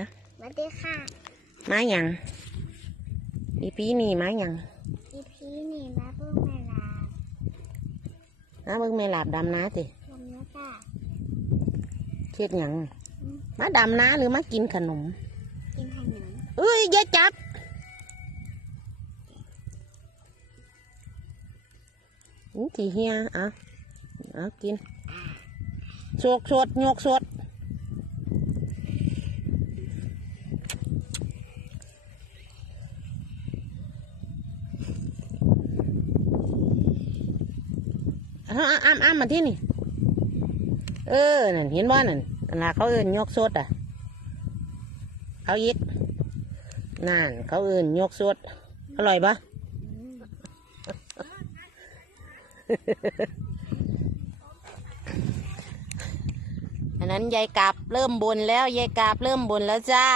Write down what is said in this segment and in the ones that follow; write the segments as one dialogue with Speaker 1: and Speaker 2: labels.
Speaker 1: นะ
Speaker 2: สวัสดีค่ะ
Speaker 1: มาหยังอีปีนี่มาหยัง
Speaker 2: อีพีนี่มาเพิ่งเวลา
Speaker 1: มาเบิ่งแม่หลาบดำนาสิ
Speaker 2: ลำเนื้อจ้า
Speaker 1: เช็ดหยังมาดำนาหรือมากินขนม
Speaker 2: กินขนม
Speaker 1: เอ้ยอย่าจับนี่ทีเฮียเอะเอากินสดสดๆยกสดเอาอ้ามอ้ามมาที่นี่ เออนั่นเห็นบ่นั่นนั่นล่ะเขาเอินยกสดอะ เอาอีกนั่นเขาเอินยกสดอร่อยปะอันนั้นยายกาบเริ่มบนแล้วยายกาบเริ่มบนแล้วจ้า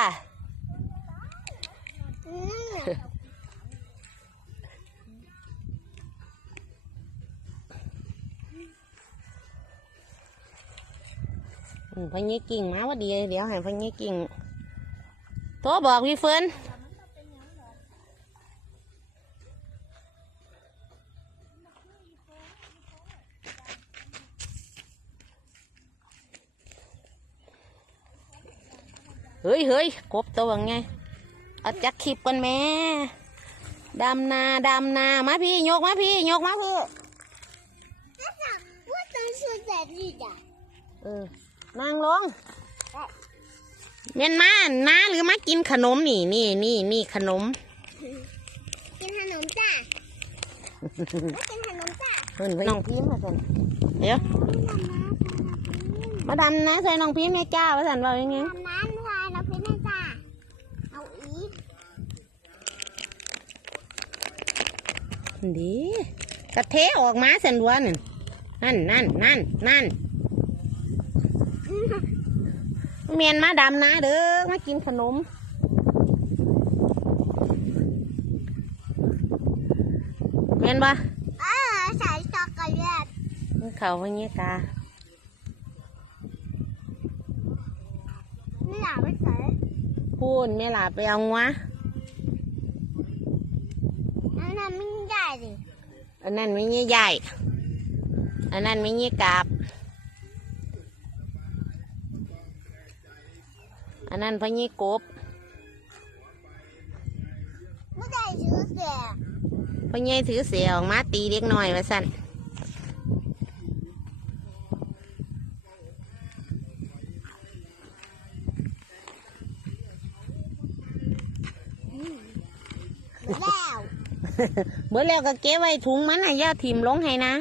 Speaker 2: อืม
Speaker 1: พญกิ่งมาว่าดี เดี๋ยวให้พญกิ่งโทรบอกพี่เฟิร์นเฮ้ยเฮ้ยกบตัวไงเอาจักคลิปกันแม่ดำนาดำนามาพี่ยกมาพี่ยกมาพี่
Speaker 2: แล้วสั่งว่าต้อ งช่วยแต่ดีจ้ะ
Speaker 1: เออนั่งลงเมียนมาน้าหรือมากินขนมนี่นี่นี่นี่ขนม
Speaker 2: กินขนมจ้ามากินขนมจ้า
Speaker 1: เพิ่นไว้น้องพิมพ์มาสันเดี๋ยวมาดำนะใส่น้องพิมพ์เนี่ยจ้าว่าสันว่าอย่างงี้
Speaker 2: ทำน้ำด้วยเราพิมพ์ให้จ้าเอาอีก
Speaker 1: ดีกระเทออกมาสันวันนั่นนั่นนั่นนั่น เมียนมาดำนะเด้อมากินขนม เมียนปะ
Speaker 2: เออใส่ช็อกโกแลต
Speaker 1: เขาว่างี้กา
Speaker 2: ไม่อยากไปใส่
Speaker 1: พูนไม่หลับไปเอาวะ
Speaker 2: อันนั้นไม่ได้ดิ
Speaker 1: อันนั้นไม่งี้ใหญ่ อันนั้นไม่งี้กาบ อันนั้นพะงี้กบ
Speaker 2: ไม่ได้ซื้อเสีย
Speaker 1: พะงี้ถือเสียออกมาตีเด็กน้อยว่าสั่น
Speaker 2: แล้ว
Speaker 1: เมื่อแล้วก็เก็บไว้ถุงมันน่ะอย่าถิ่มลงให้นะ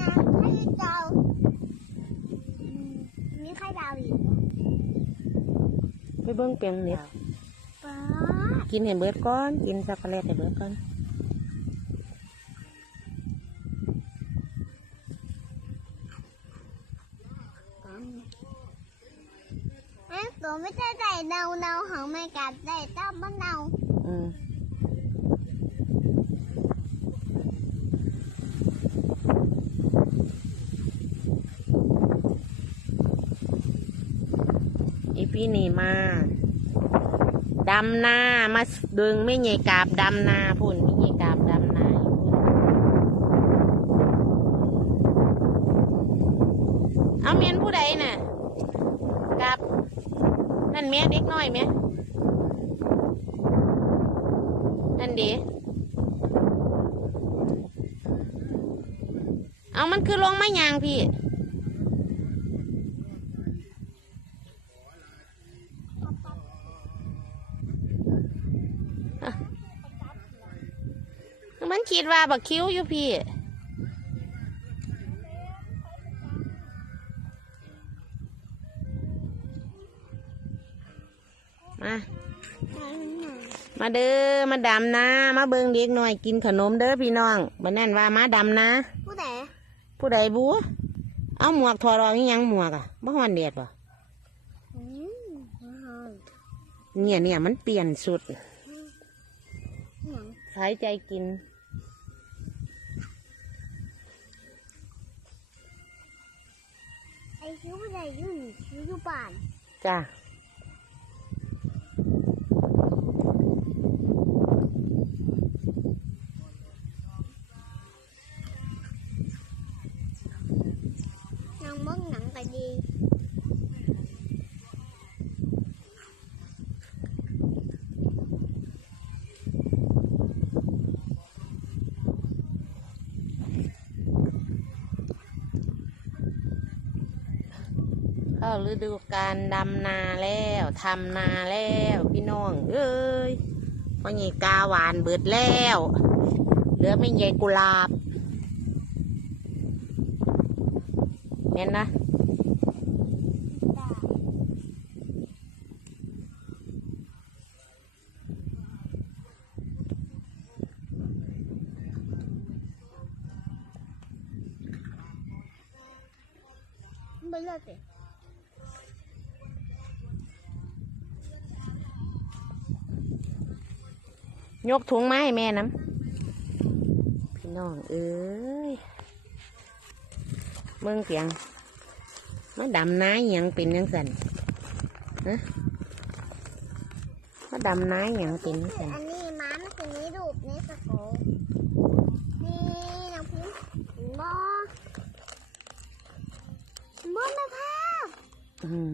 Speaker 2: น้ำให้เจ้าอืมมีใครดาวอีก
Speaker 1: ไปเบิ้งเปียงเน็ต
Speaker 2: ป๊า
Speaker 1: กินให้เบิดก่อน กินช็อกโกแลตให้เบิดก่อน
Speaker 2: แม่ตัวไม่ได้ใจเนาเนาของไม่กัดได้เจ้าบ้านเนา
Speaker 1: อืมอี พี่นี่มาดำนามาดึงไม่ใหญ่กาบดำนาพุ่นไม่ใหญ่กาบดำนาเอาเมียนผู้ใดน่ะกาบนั่นเมียเด็กน้อยเมียนั่นดีเอามันคือลงไม่ยางพี่ มัน คิดว่าบักคิ้วอยู่พี่ มา มาเด้อ มาดำนะ มาเบิ่งเด็กหน่อยกินขนมเด้อพี่น้องบันนั่นว่ามาดำนะ
Speaker 2: ผู้ใด
Speaker 1: ผู้ใดบูเอาหมวกถอดออกอีหยังหมวกอะบ่ฮอนเดียดบ่
Speaker 2: อืม
Speaker 1: เนี่ยเนี่ยมันเปลี่ยนสุด
Speaker 2: หยัง
Speaker 1: หายใจกิน
Speaker 2: อ้คิ้วอะไรอยู่นี่คิ้วอยู่บ้าน
Speaker 1: จ้า
Speaker 2: นางเบิ่งหนังก็ดี
Speaker 1: เข้าฤดูการดำนาแล้วทำนาแล้วพี่น้อง เอ้ยพ่อใหญ่กาหวานเบิดแล้วเหลือไม่ใหญ่กุหลาบเห็นนะ
Speaker 2: ไม่เลิกเลย
Speaker 1: ยกถุงมาให้แม่น้ำพี่น้องเอ้ยเมืองเสียงมาดำน้าอหยังเป็นยังสันฮะมาดำน้าอหยังเป็นยังสัน
Speaker 2: อันนี้ม้ามันคือนี้รูปนี้สโกปนี่น้องพิมพ์เห็นบ่เห็นบ่แม่ภาพ
Speaker 1: อืม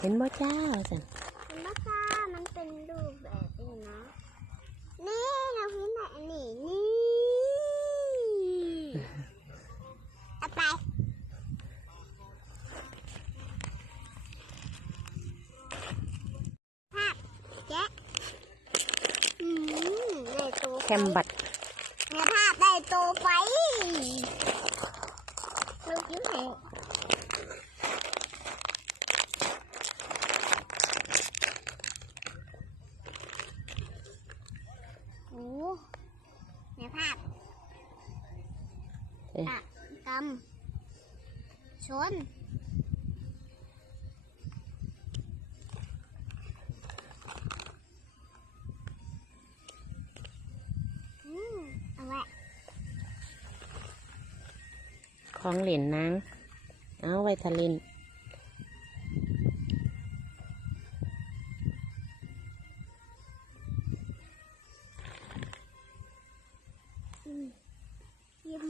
Speaker 1: เห็นบ่เจ้าสัน
Speaker 2: เห็นบ่จ้ามันเป็นรูปแบบนี้นะ นี่น้องพิมพ์ไหนอันนี้นี่เอาไปภาพแกะอืมได้ตัว
Speaker 1: แค มบัต
Speaker 2: แม่ภาพได้ตัวไปลูกยิ้มให้โอ้แม่ภาพ
Speaker 1: เอ้ย
Speaker 2: อะกำชน
Speaker 1: ของเหรียญนางเอาไว้ทะเลน
Speaker 2: อืมยิ้ม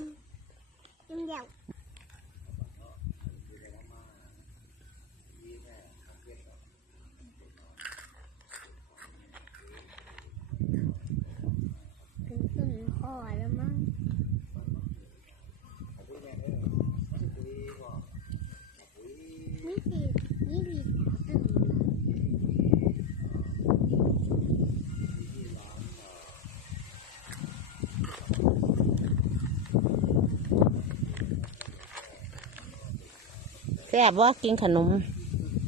Speaker 2: ยิ้มเดี่ยวถึงต้นคอแล้วมั้งนี่สินี่ดีสาวตื่น
Speaker 1: แซ่บว่ากินขนม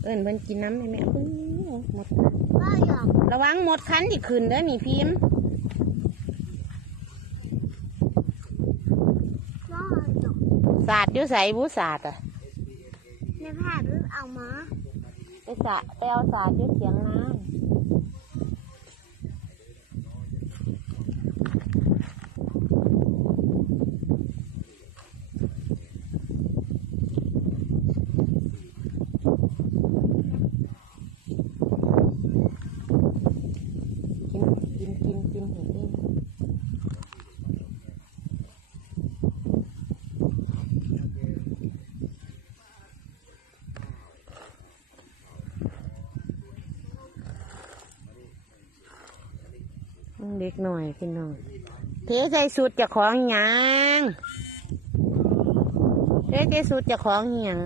Speaker 1: เอิ้นเพิ่นกินน้ำได้ไหมอื้อหมดคัน
Speaker 2: ก็หยอก
Speaker 1: ระวังหมดคันที่ขึ้นเด้อนี่พิมพ์
Speaker 2: ก็หยอก
Speaker 1: ศาสตร์อยู่ใส่บุศาสตร์อะ
Speaker 2: ในภาพรูปเอามา
Speaker 1: ไปสะไปเอาศาสตร์อยู่เสียงน้ำกินกินกินกินเห็นเอง เด็กหน่อยพี่น้องเทใส่สุดจะของหยังเทใส่สุดจะของหยัง